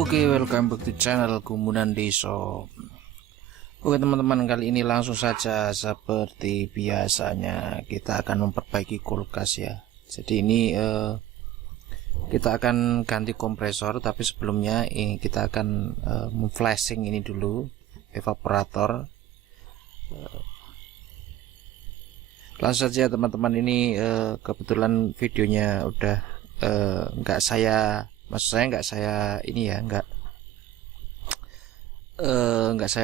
Oke, welcome back to channel Gumunan Deso. Oke teman-teman, kali ini langsung saja seperti biasanya kita akan memperbaiki kulkas ya. Jadi ini kita akan ganti kompresor, tapi sebelumnya ini kita akan memflashing ini dulu evaporator. Langsung saja teman-teman, ini kebetulan videonya udah nggak saya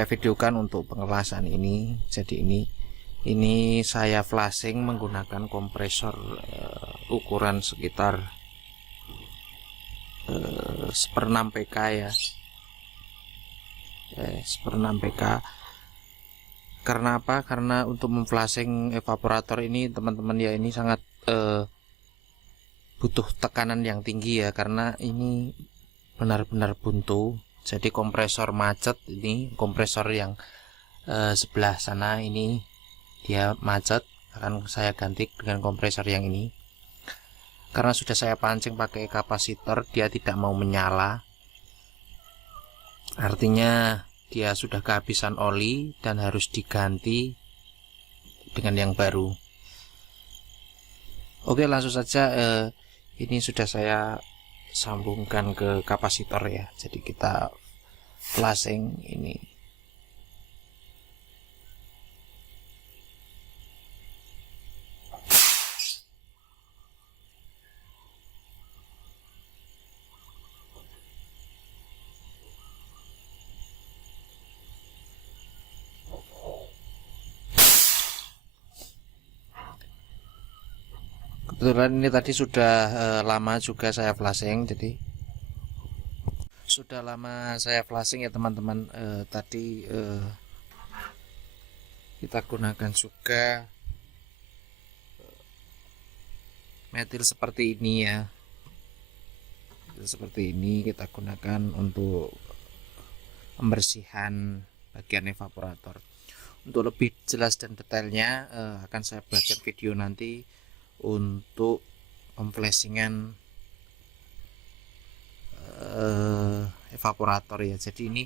videokan untuk pengelasan ini. Jadi ini saya flashing menggunakan kompresor ukuran sekitar 1/6 PK ya, 1/6 PK. Karena apa? Karena untuk memflashing evaporator ini teman-teman ya, ini sangat butuh tekanan yang tinggi ya, karena ini benar-benar buntu. Jadi kompresor macet, ini kompresor yang sebelah sana ini dia macet, akan saya ganti dengan kompresor yang ini. Karena sudah saya pancing pakai kapasitor, dia tidak mau menyala, artinya dia sudah kehabisan oli dan harus diganti dengan yang baru. Oke, langsung saja, ini sudah saya sambungkan ke kapasitor ya. Jadi kita flashing ini. Kebetulan ini tadi sudah lama juga saya flashing, jadi sudah lama saya flashing ya teman-teman. Tadi kita gunakan juga metil seperti ini ya, seperti ini kita gunakan untuk pembersihan bagian evaporator. Untuk lebih jelas dan detailnya akan saya buatkan video nanti untuk memflashingan evaporator ya. Jadi ini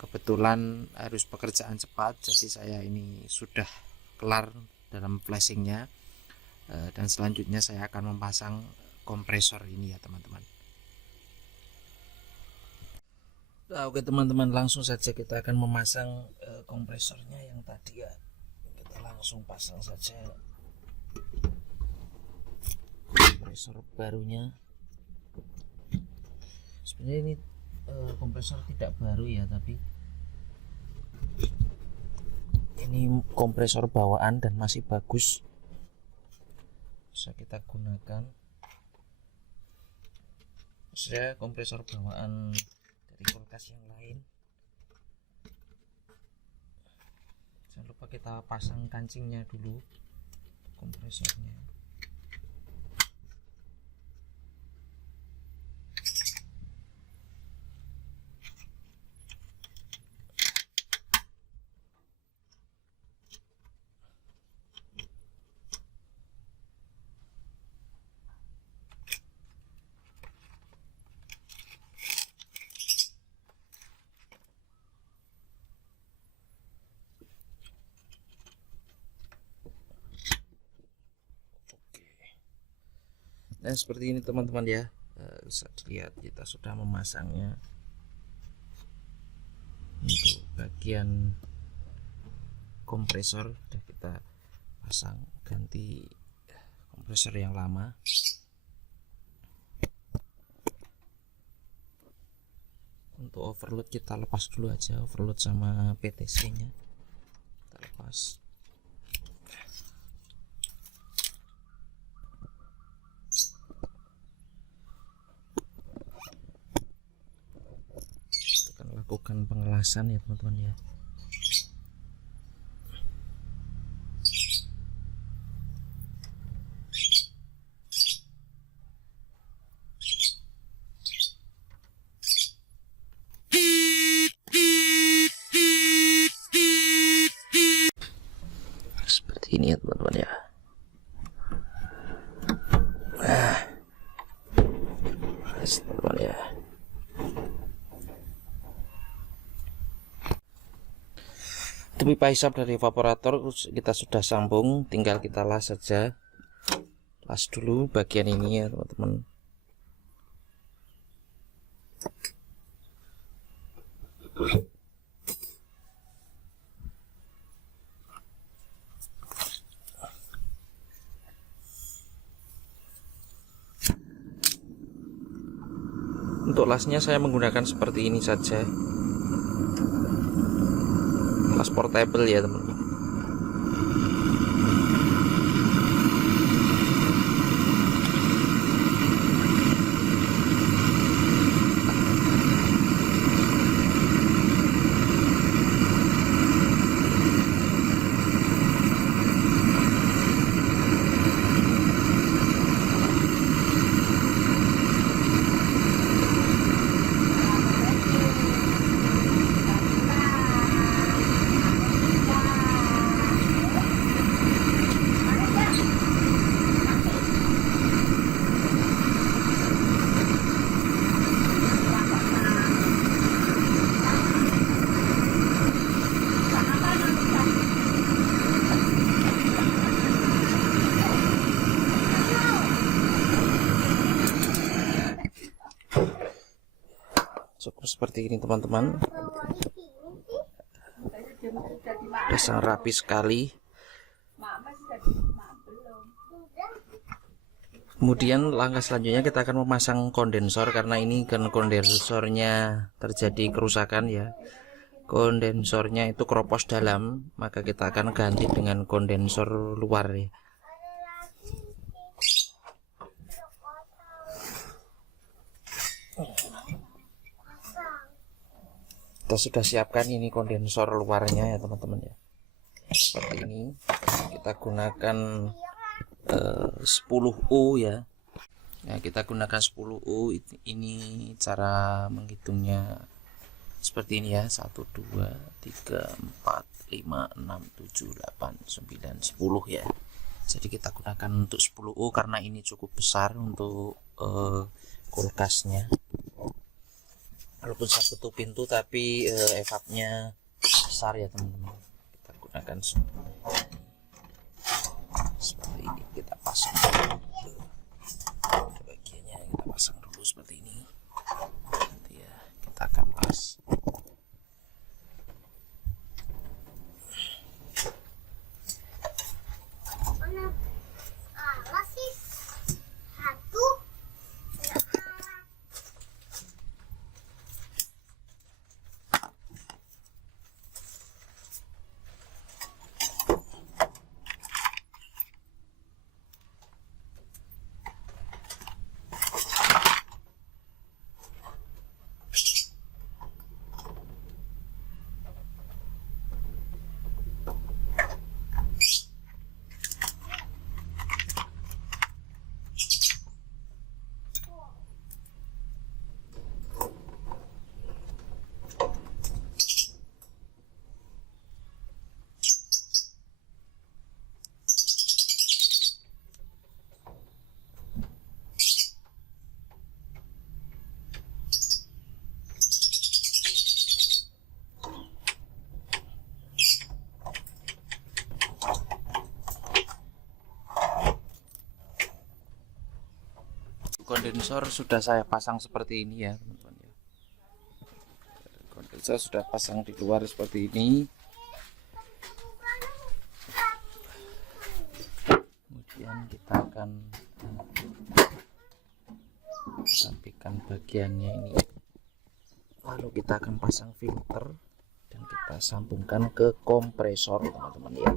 kebetulan harus pekerjaan cepat, jadi saya ini sudah kelar dalam flashingnya, dan selanjutnya saya akan memasang kompresor ini ya teman-teman. Nah, oke teman-teman, langsung saja kita akan memasang kompresornya yang tadi ya. Kita langsung pasang saja kompresor barunya. Sebenarnya ini kompresor tidak baru ya, tapi ini kompresor bawaan dan masih bagus, bisa kita gunakan. Saya kompresor bawaan dari kulkas yang lain. Jangan lupa kita pasang kancingnya dulu, kompresornya. Dan seperti ini teman-teman ya, bisa dilihat kita sudah memasangnya. Untuk bagian kompresor sudah kita pasang, ganti kompresor yang lama. Untuk overload kita lepas dulu aja, overload sama PTC nya kita lepas. Lakukan pengelasan ya teman-teman ya. Seperti ini ya teman-teman ya. Teman-teman ya. pipa hisap dari evaporator kita sudah sambung, tinggal kita las saja. Las dulu bagian ini ya teman-teman. Untuk lasnya saya menggunakan seperti ini saja, las portable ya teman-teman. Cukup seperti ini teman-teman, sudah sangat rapi sekali. Kemudian langkah selanjutnya kita akan memasang kondensor, karena ini kan kondensornya terjadi kerusakan ya. Kondensornya itu keropos dalam, maka kita akan ganti dengan kondensor luar ya. Kita sudah siapkan ini kondensor luarnya ya teman-teman ya, seperti ini. Kita gunakan 10U ya. Kita gunakan 10U. Ini cara menghitungnya seperti ini ya, 1 2 3 4 5 6 7 8 9 10 ya. Jadi kita gunakan untuk 10U karena ini cukup besar untuk kulkasnya. Walaupun satu pintu tapi evapnya besar ya teman-teman. Kita gunakan seperti ini, kita pasang bagiannya, kita pasang dulu seperti ini. Nanti ya kita akan pas. Kondensor sudah saya pasang seperti ini ya teman-teman ya. Kondensor sudah pasang di luar seperti ini. Kemudian kita akan sampaikan bagiannya ini, lalu kita akan pasang filter dan kita sambungkan ke kompresor teman-teman ya.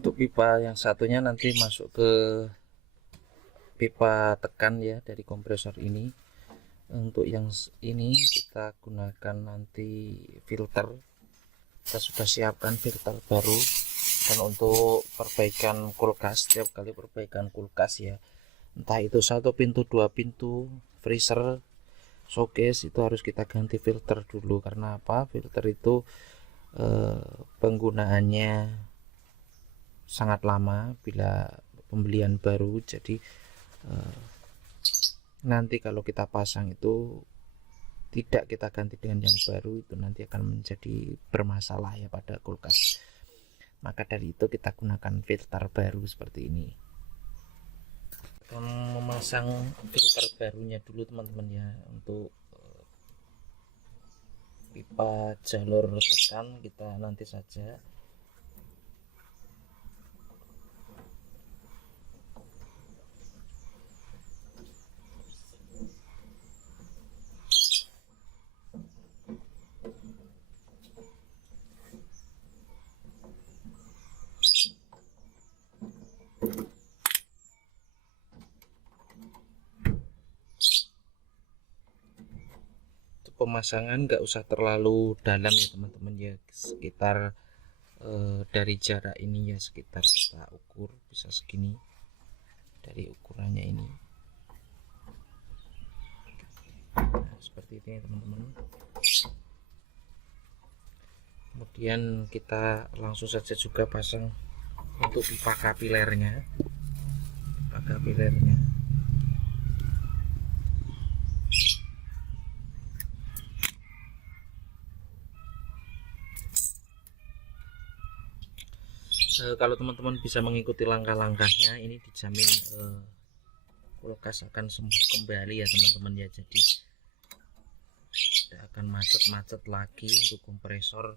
Untuk pipa yang satunya nanti masuk ke pipa tekan ya dari kompresor ini. Untuk yang ini kita gunakan nanti filter, kita sudah siapkan filter baru. Dan untuk perbaikan kulkas, setiap kali perbaikan kulkas ya, entah itu 1 pintu 2 pintu, freezer, showcase, itu harus kita ganti filter dulu. Karena apa? Filter itu penggunaannya sangat lama bila pembelian baru. Jadi nanti kalau kita pasang itu tidak kita ganti dengan yang baru, itu nanti akan menjadi bermasalah ya pada kulkas. Maka dari itu kita gunakan filter baru seperti ini. Kita memasang filter barunya dulu teman-teman ya. Untuk pipa jalur tekan kita nanti saja. Pemasangan nggak usah terlalu dalam ya teman-teman ya, sekitar dari jarak ini ya, sekitar kita ukur bisa segini dari ukurannya ini. Nah, seperti ini ya teman-teman. Kemudian kita langsung saja juga pasang untuk pipa kapilernya. Kalau teman-teman bisa mengikuti langkah-langkahnya, ini dijamin kulkas akan sembuh kembali ya teman-teman ya. Jadi tidak akan macet-macet lagi untuk kompresor.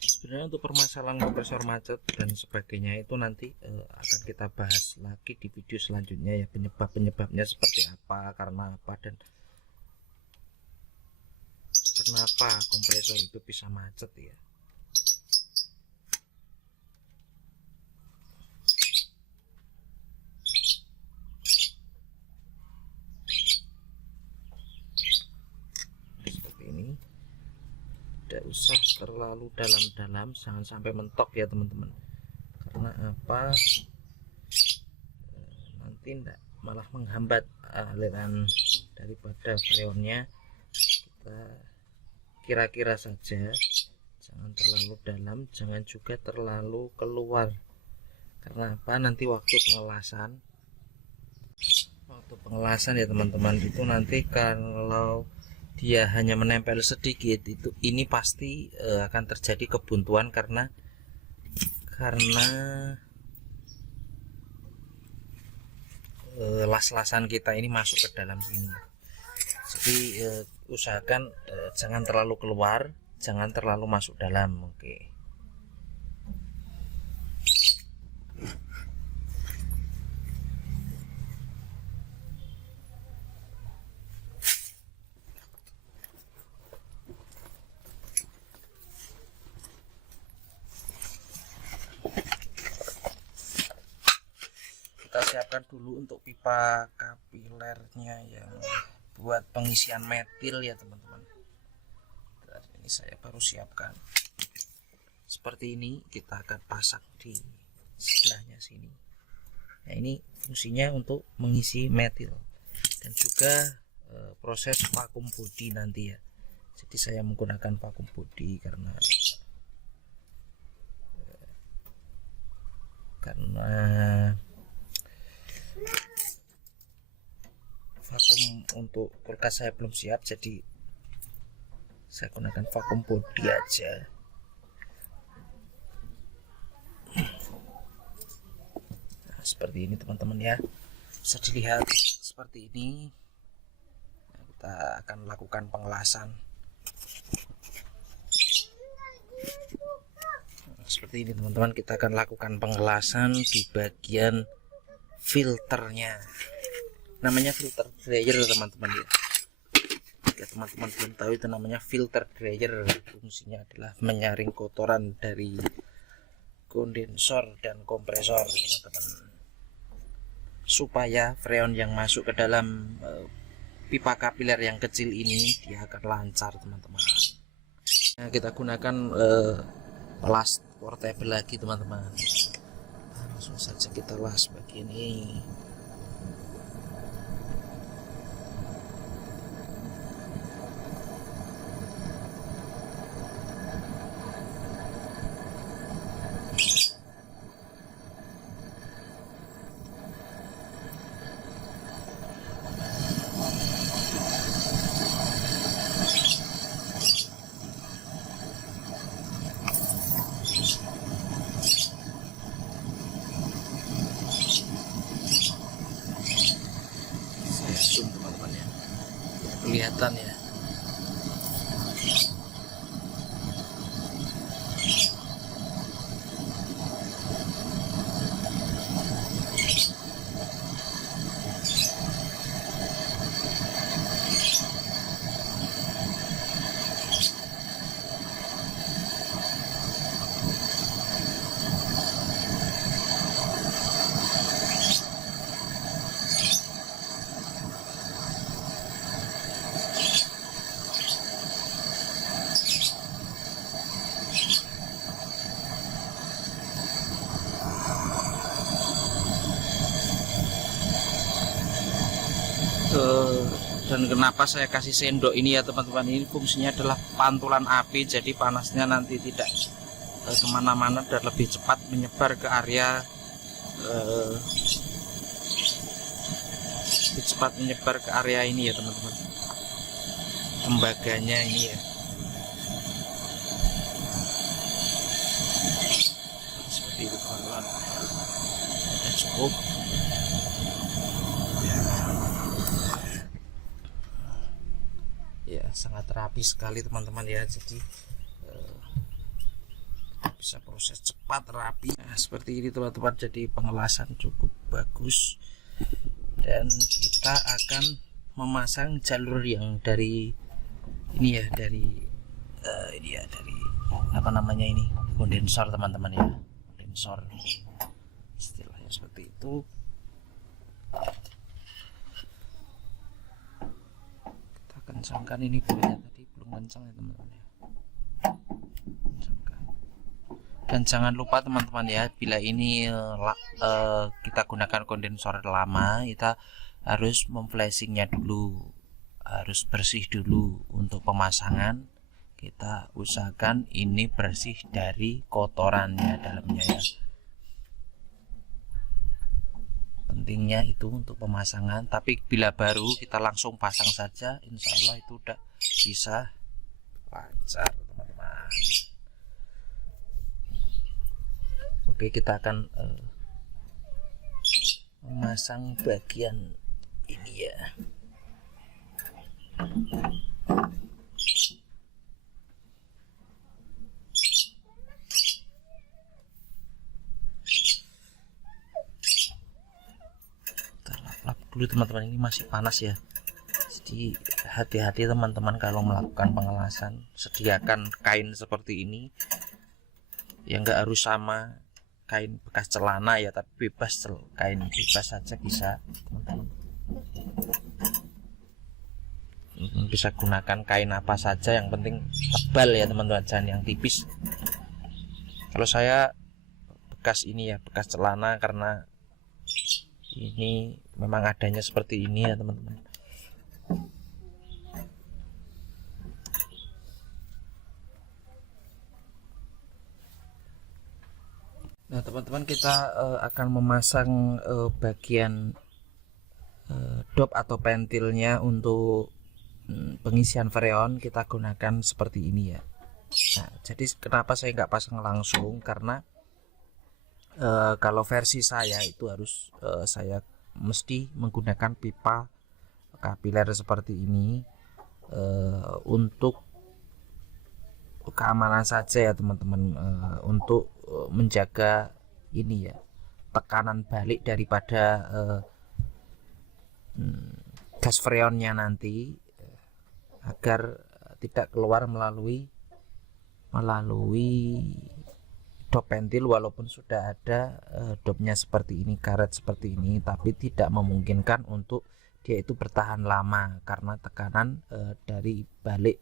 Sebenarnya untuk permasalahan kompresor macet dan sebagainya itu nanti akan kita bahas lagi di video selanjutnya ya, penyebabnya seperti apa, karena apa, dan kenapa kompresor itu bisa macet ya. Seperti ini. Tidak usah terlalu dalam-dalam, jangan sampai mentok ya teman-teman. Karena apa? Nanti tidak malah menghambat aliran daripada freonnya. Kita kira-kira saja, jangan terlalu dalam, jangan juga terlalu keluar. Karena apa? Nanti waktu pengelasan ya teman-teman, itu nanti kalau dia hanya menempel sedikit, itu ini pasti akan terjadi kebuntuan karena las-lasan kita ini masuk ke dalam sini. Jadi usahakan jangan terlalu keluar, jangan terlalu masuk dalam. Oke. Kita siapkan dulu untuk pipa kapilernya yang buat pengisian metil ya teman-teman. Ini saya baru siapkan seperti ini. Kita akan pasang di sebelahnya sini. Nah, ini fungsinya untuk mengisi metil dan juga proses vakum body nanti ya. Jadi saya menggunakan vakum body karena vakum untuk kulkas saya belum siap, jadi saya gunakan vakum body aja. Nah, seperti ini teman-teman ya, bisa dilihat seperti ini. Nah, kita akan lakukan pengelasan. Nah, seperti ini teman-teman, kita akan lakukan pengelasan di bagian filternya. Namanya filter dryer teman-teman ya. jika teman-teman belum tahu, itu namanya filter dryer. Fungsinya adalah menyaring kotoran dari kondensor dan kompresor, teman-teman, supaya freon yang masuk ke dalam pipa kapiler yang kecil ini dia akan lancar, teman-teman. Nah, kita gunakan las portable lagi, teman-teman. Langsung saja kita las bagian ini. Zoom, teman-teman, ya, kelihatan ya. Dan kenapa saya kasih sendok ini ya, teman-teman, ini fungsinya adalah pantulan api, jadi panasnya nanti tidak kemana-mana dan lebih cepat menyebar ke area ini ya, teman-teman, tembaganya ini ya. Seperti itu, teman-teman. Cukup. Ya, sangat rapi sekali, teman-teman, ya. Jadi bisa proses cepat, rapi. Nah, seperti ini, teman-teman. Jadi pengelasan cukup bagus, dan kita akan memasang jalur yang dari ini ya, dari apa namanya ini, kondensor, teman-teman, ya, kondensor, istilahnya seperti itu. Kencangkan ini bolanya, tadi belum kencang ya, teman-teman, ya. Kencangkan. Dan jangan lupa, teman-teman, ya, bila ini kita gunakan kondensor lama, kita harus memflashingnya dulu, harus bersih dulu. Untuk pemasangan kita usahakan ini bersih dari kotorannya dalamnya, ya. Pentingnya itu untuk pemasangan. Tapi bila baru kita langsung pasang saja, insya Allah itu udah bisa lancar, teman-teman. Oke, kita akan memasang bagian ini ya. Dulu, teman-teman, ini masih panas ya, jadi hati-hati, teman-teman, kalau melakukan pengelasan. Sediakan kain seperti ini, yang enggak harus sama kain bekas celana ya, tapi bebas, kain bebas saja bisa, teman-teman. Bisa gunakan kain apa saja, yang penting tebal ya, teman-teman, jangan yang tipis. Kalau saya bekas ini ya, bekas celana, karena ini memang adanya seperti ini ya, teman-teman. Nah, teman-teman, kita akan memasang bagian dop atau pentilnya untuk pengisian freon. Kita gunakan seperti ini ya. Nah, jadi kenapa saya nggak pasang langsung, karena kalau versi saya itu harus saya mesti menggunakan pipa kapiler seperti ini untuk keamanan saja ya, teman-teman, untuk menjaga ini ya, tekanan balik daripada gas freonnya nanti agar tidak keluar melalui dop pentil, walaupun sudah ada dopnya seperti ini, karet seperti ini, tapi tidak memungkinkan untuk dia itu bertahan lama karena tekanan dari balik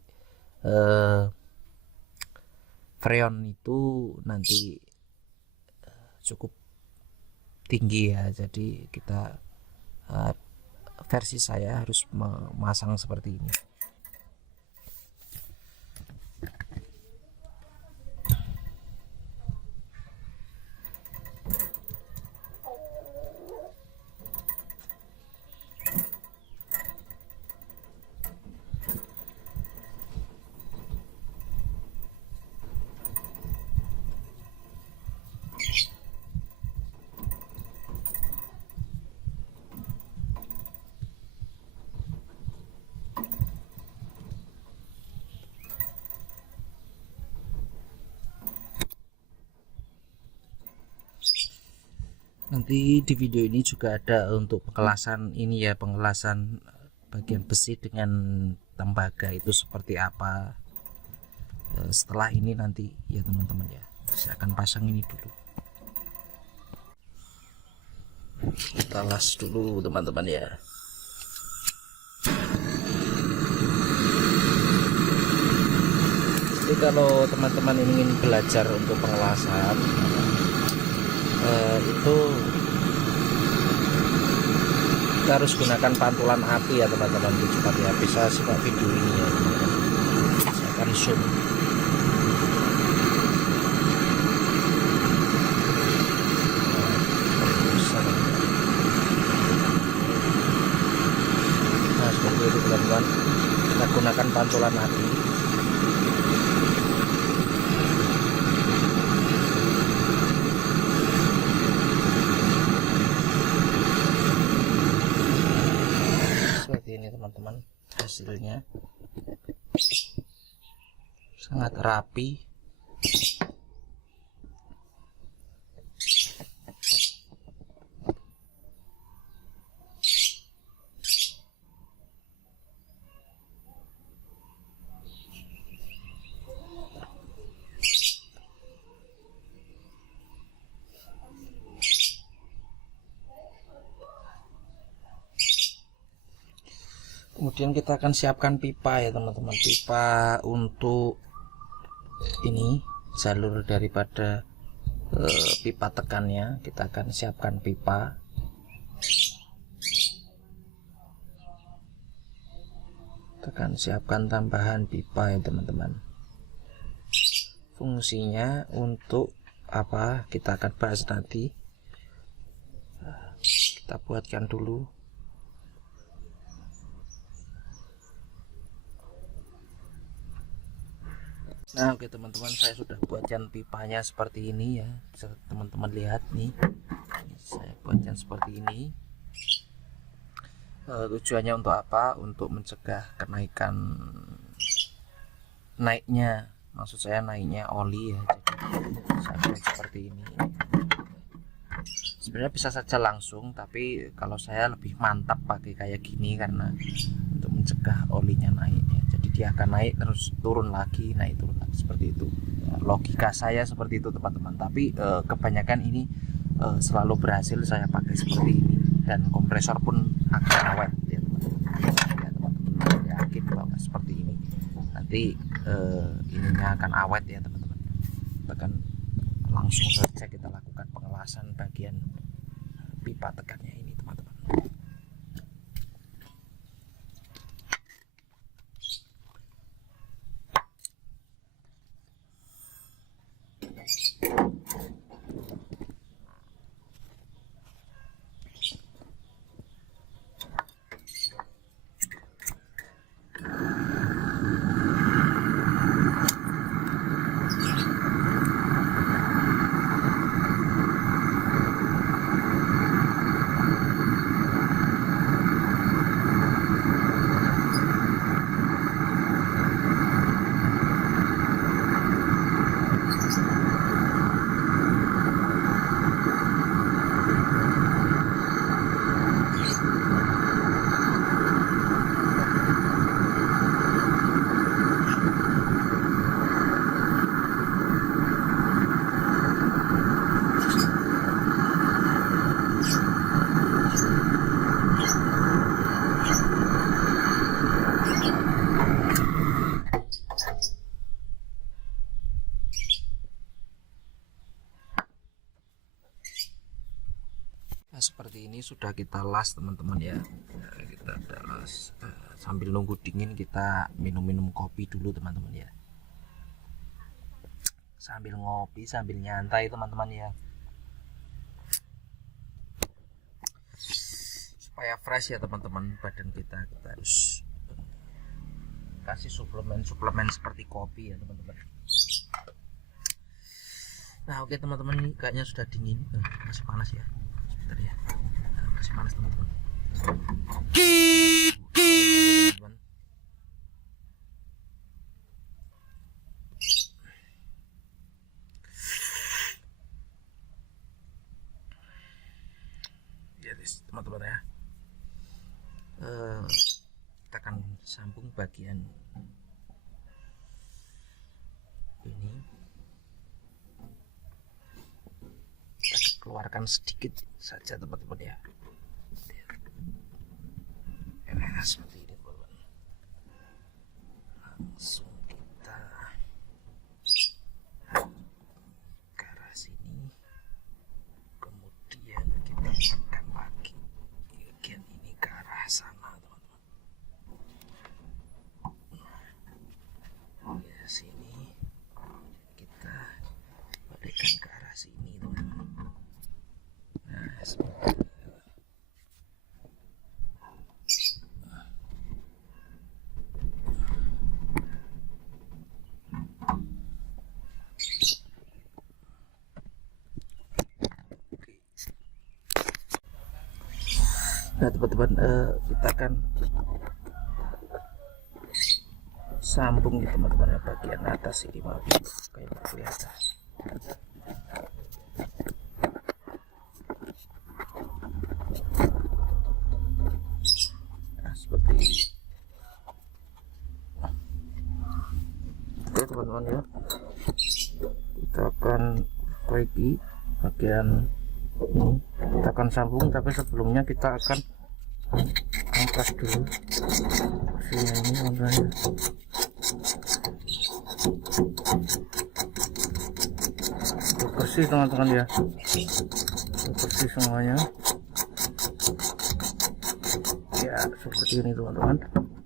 freon itu nanti cukup tinggi ya. Jadi kita versi saya harus memasang seperti ini. Nanti di video ini juga ada untuk pengelasan ini ya, pengelasan bagian besi dengan tembaga itu seperti apa. Setelah ini nanti ya teman-teman ya, saya akan pasang ini dulu. Kita las dulu teman-teman ya. Jadi kalau teman-teman ingin belajar untuk pengelasan itu kita harus gunakan pantulan api ya teman-teman. Seperti ya, bisa simak video ini ya teman-teman. Saya akan zoom. Nah seperti itu teman-teman, kita gunakan pantulan api. Ini teman-teman, hasilnya sangat rapi. Kemudian kita akan siapkan pipa ya teman-teman, pipa untuk ini jalur daripada pipa tekannya. Kita akan siapkan pipa. Kita akan siapkan tambahan pipa ya teman-teman. Fungsinya untuk apa kita akan bahas nanti. Kita buatkan dulu. Nah oke teman-teman, saya sudah buatkan pipanya seperti ini ya, bisa teman-teman lihat nih, saya buatkan seperti ini. Tujuannya untuk apa? Untuk mencegah kenaikan naiknya, maksud saya naiknya oli ya. Jadi saya buat seperti ini. Sebenarnya bisa saja langsung, tapi kalau saya lebih mantap pakai kayak gini karena untuk mencegah olinya naik ya. Jadi dia akan naik terus turun lagi, naik turun lagi, seperti itu ya, logika saya seperti itu teman-teman. Tapi kebanyakan ini selalu berhasil saya pakai seperti ini, dan kompresor pun akan awet ya teman-teman. Ya, teman-teman yakin bahwa seperti ini nanti ininya akan awet ya teman-teman. Bahkan langsung saja kita lakukan pengelasan bagian pipa tekannya ini teman-teman. seperti ini sudah kita las teman-teman ya. Kita udah las. Sambil nunggu dingin kita minum-minum kopi dulu teman-teman ya. Sambil ngopi, sambil nyantai teman-teman ya. Supaya fresh ya teman-teman badan kita harus kasih suplemen seperti kopi ya teman-teman. Nah oke teman-teman, ini kayaknya sudah dingin. Masih panas ya, sebentar ya. Masih panas teman-teman. Ya teman-teman ya. Kita akan sambung bagian ini. Kita keluarkan sedikit saja teman-teman ya. Nah, seperti ini teman-teman. Langsung kita ke arah sini, kemudian kita tekan lagi bagian ini ke arah sana teman-teman. Ya sini kita balikkan ke arah sini teman-teman. Nah seperti ini. Nah teman-teman, kita akan sambung ya teman-teman ya, bagian atas ini maafin kayak kelihatan. Nah seperti ini. Oke teman-teman ya, kita akan perbaiki bagian ini. Kita akan sambung, tapi sebelumnya kita akan angkat dulu sini ini teman-teman ya. Bersih teman-teman ya, bersih semuanya ya, seperti ini teman-teman.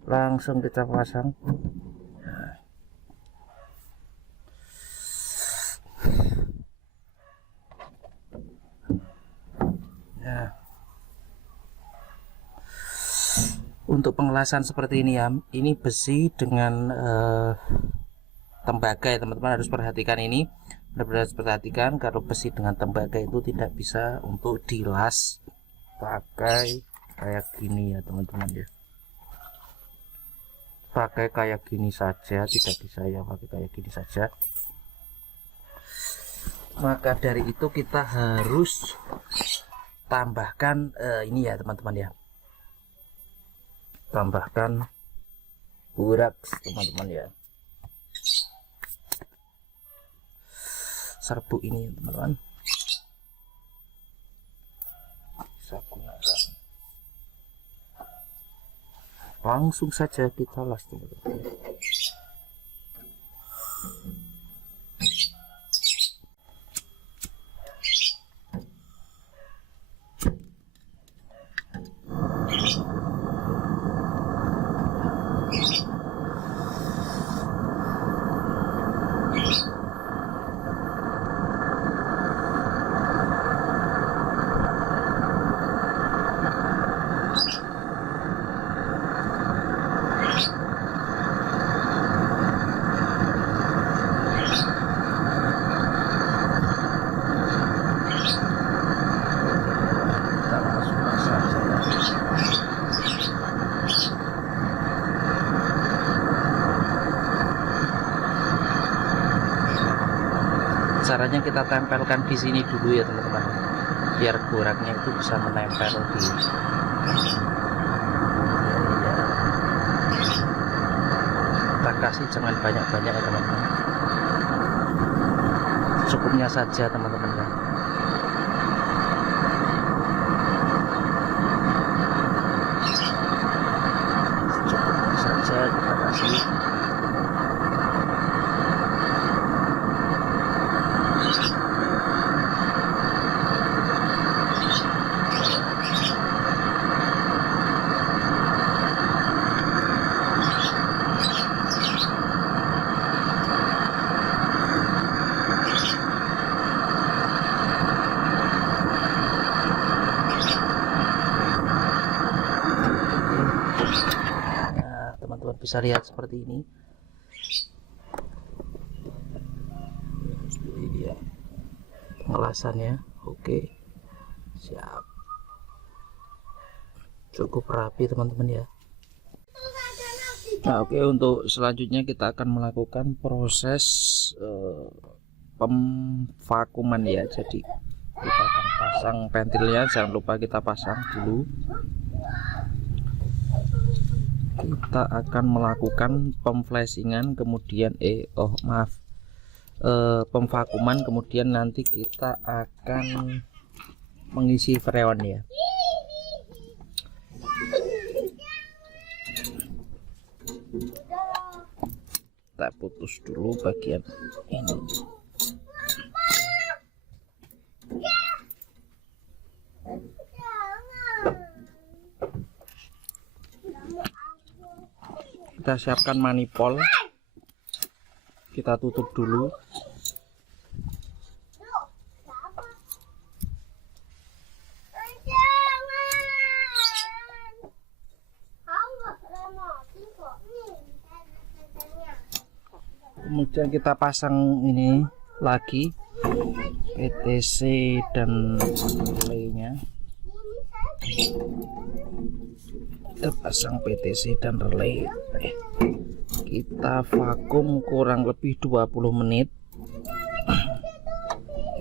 Langsung kita pasang. Untuk pengelasan seperti ini ya, ini besi dengan tembaga ya teman-teman, harus perhatikan ini, benar-benar harus perhatikan kalau besi dengan tembaga itu tidak bisa untuk dilas pakai kayak gini ya teman-teman ya. Pakai kayak gini saja tidak bisa ya, pakai kayak gini saja. Maka dari itu kita harus tambahkan ini ya teman-teman ya, tambahkan buraks teman-teman ya, serbuk ini teman-teman. Bisa gunakan, langsung saja kita las teman-teman. Caranya kita tempelkan di sini dulu ya teman-teman, biar boraknya itu bisa menempel di kita kasih, jangan banyak-banyak ya teman-teman, cukupnya saja teman-teman ya. Cukupnya saja kita kasih. bisa lihat seperti ini. Ini dia pengelasannya. Oke, siap, cukup rapi teman-teman ya. Nah, oke, untuk selanjutnya kita akan melakukan proses pemvakuman ya. Jadi kita akan pasang ventilnya, jangan lupa kita pasang dulu. Kita akan melakukan pemflashingan, kemudian pemvakuman, kemudian nanti kita akan mengisi freon ya. Kita putus dulu bagian ini. Kita siapkan manifold, kita tutup dulu. Kemudian kita pasang ini lagi PTC dan relaynya. Kita pasang PTC dan relay. Kita vakum kurang lebih 20 menit.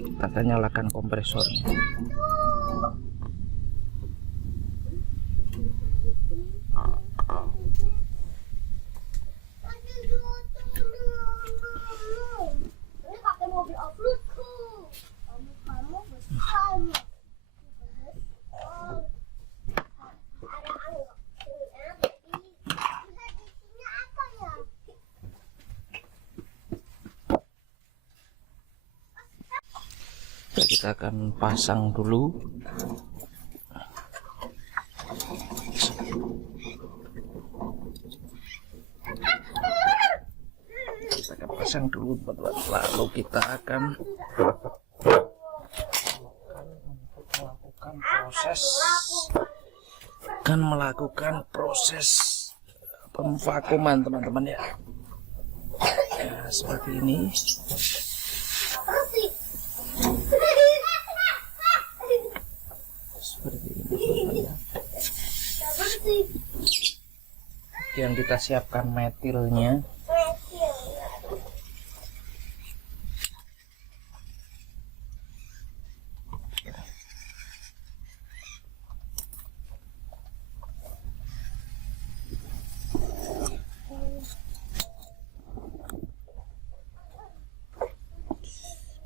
Kita akan nyalakan kompresornya. Kita akan pasang dulu. Kita akan pasang dulu, lalu kita akan melakukan proses pemvakuman teman-teman ya. Ya, seperti ini. Yang kita siapkan metilnya.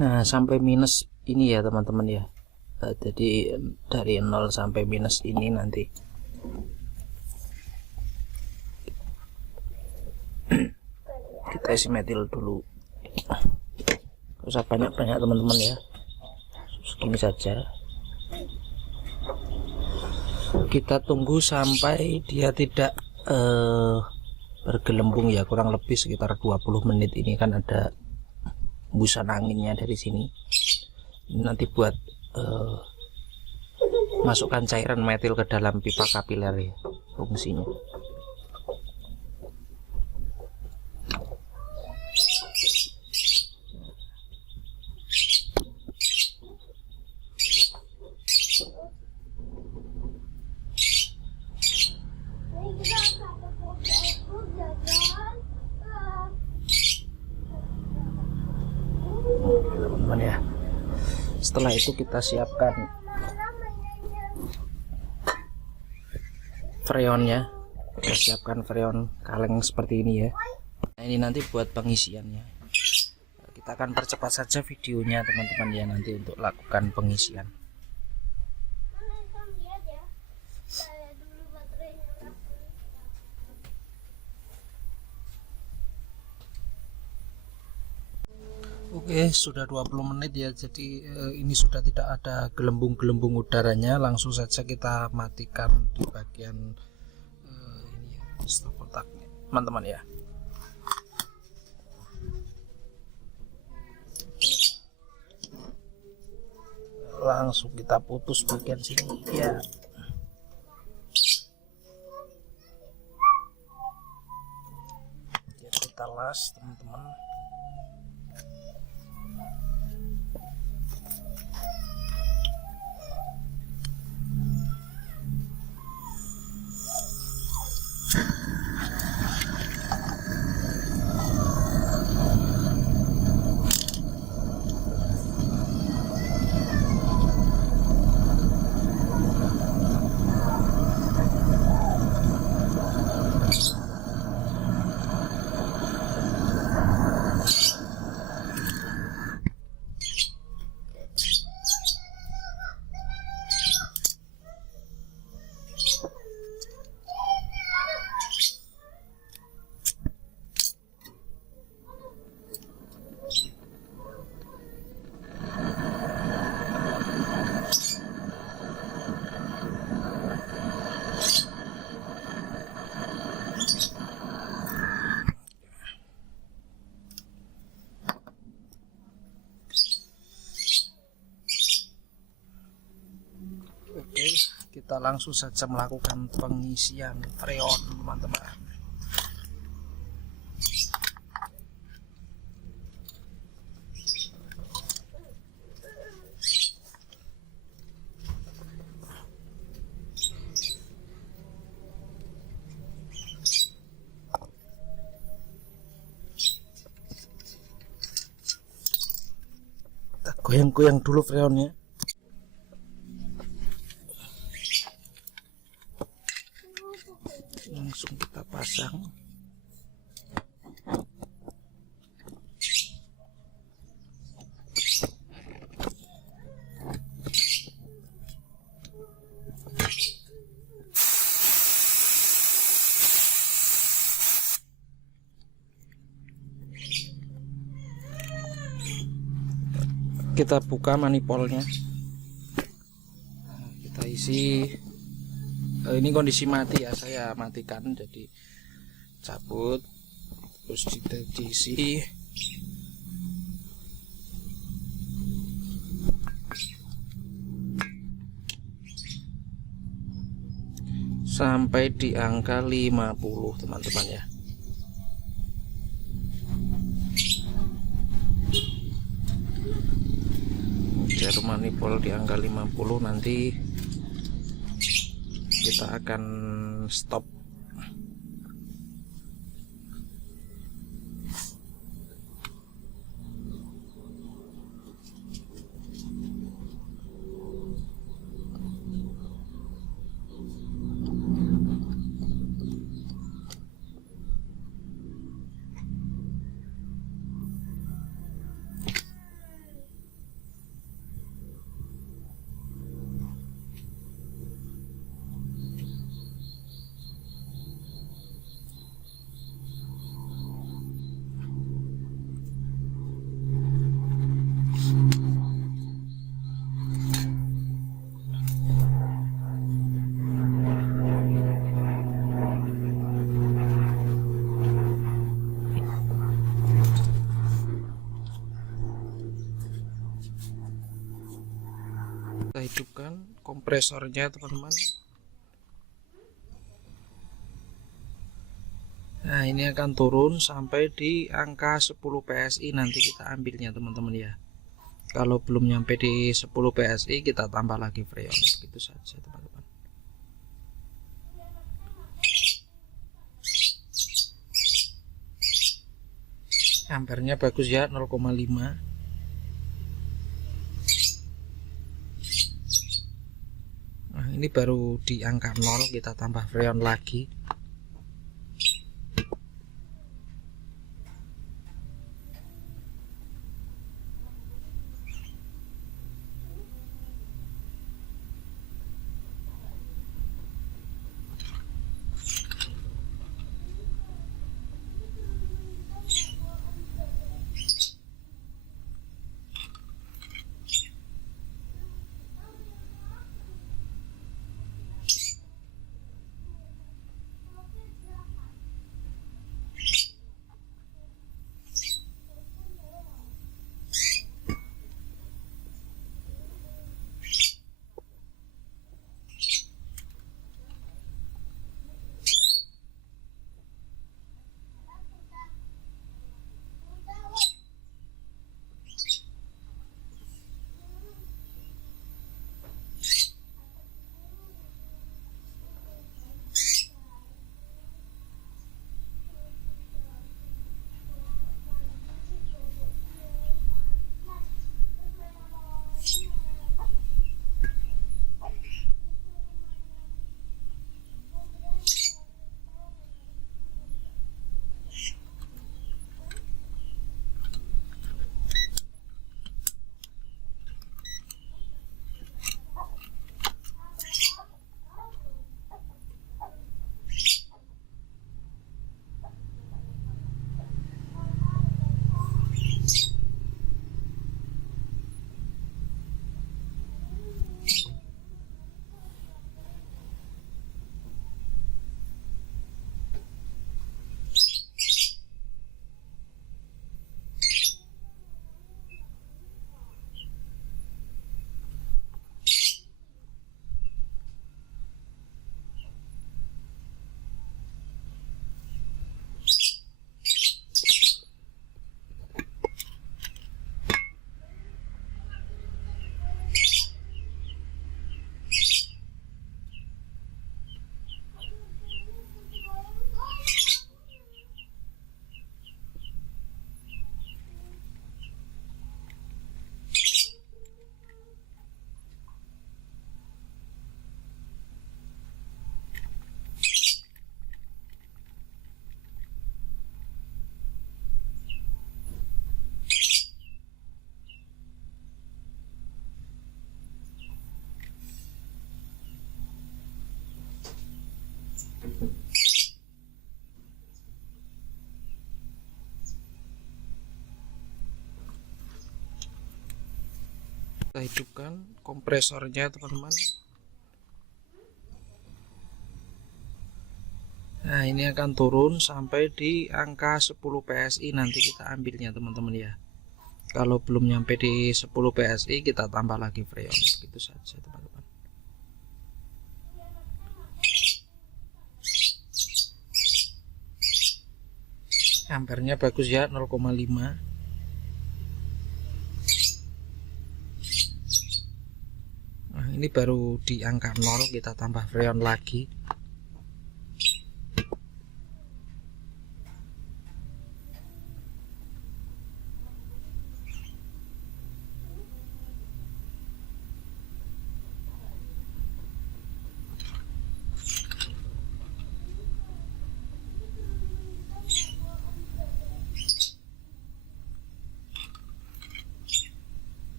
Nah, sampai minus ini ya teman-teman ya. Jadi dari 0 sampai minus ini nanti. Kita isi metil dulu. Gak usah banyak-banyak teman-teman ya. Segini saja. Kita tunggu sampai dia tidak bergelembung ya, kurang lebih sekitar 20 menit. Ini kan ada hembusan anginnya dari sini. Ini nanti buat masukkan cairan metil ke dalam pipa kapiler ya, fungsinya. Teman-teman ya, setelah itu kita siapkan freonnya. Kita siapkan freon kaleng seperti ini ya. Nah, ini nanti buat pengisiannya. Kita akan percepat saja videonya teman-teman ya, nanti untuk lakukan pengisian. Oke, sudah 20 menit ya. Jadi ini sudah tidak ada gelembung-gelembung udaranya. Langsung saja kita matikan di bagian ini ya, stop kontaknya teman-teman ya. Langsung kita putus bagian sini ya. atas teman-teman. Oke, kita langsung saja melakukan pengisian freon teman-teman. Kita goyang-goyang dulu freonnya. Langsung kita pasang. Kita buka manifoldnya. Nah, kita isi. Ini kondisi mati ya, saya matikan, jadi cabut terus diisi. Sampai di angka 50 teman-teman ya. Jarum manifold di angka 50, nanti kita akan stop. Kita hidupkan kompresornya teman-teman. Nah, ini akan turun sampai di angka 10 PSI, nanti kita ambilnya teman-teman ya. Kalau belum nyampe di 10 PSI kita tambah lagi freon, begitu saja teman-teman. Ampernya bagus ya, 0,5. Nah, ini baru di angka 0, kita tambah freon lagi. Kita hidupkan kompresornya teman-teman. Nah, ini akan turun sampai di angka 10 PSI, nanti kita ambilnya teman-teman ya. Kalau belum nyampe di 10 PSI kita tambah lagi freon, begitu saja teman-teman. Ampernya bagus ya, 0,5. Nah, ini baru di angka 0, kita tambah freon lagi.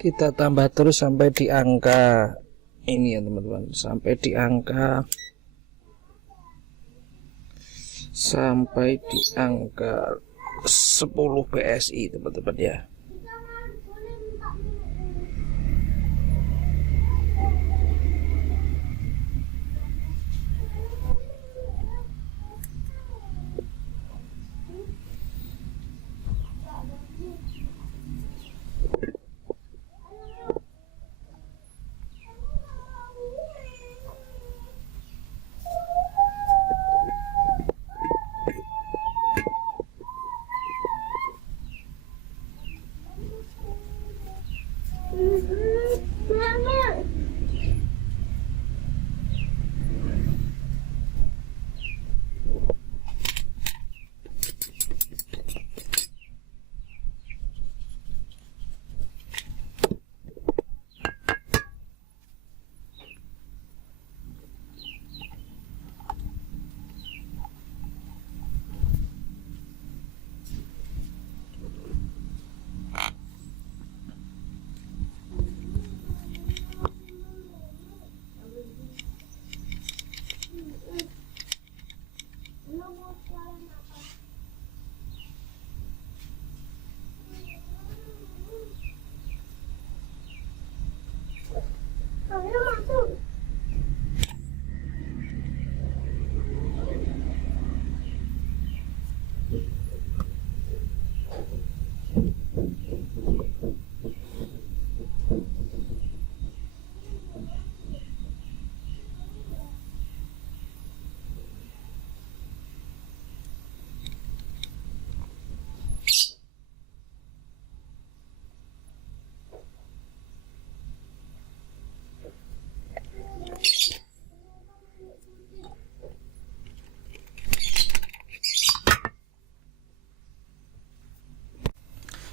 Kita tambah terus sampai di angka ini ya teman-teman, sampai di angka 10 PSI teman-teman ya.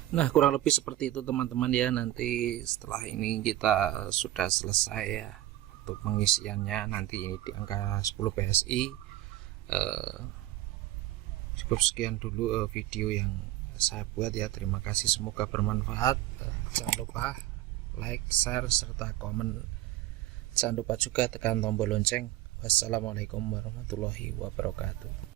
Nah, kurang lebih seperti itu teman-teman ya. Nanti setelah ini kita sudah selesai ya untuk pengisiannya. Nanti ini di angka 10 PSI. Cukup sekian dulu video yang saya buat ya. Terima kasih, semoga bermanfaat. Jangan lupa like, share, serta komen. Jangan lupa juga tekan tombol lonceng. Wassalamualaikum warahmatullahi wabarakatuh.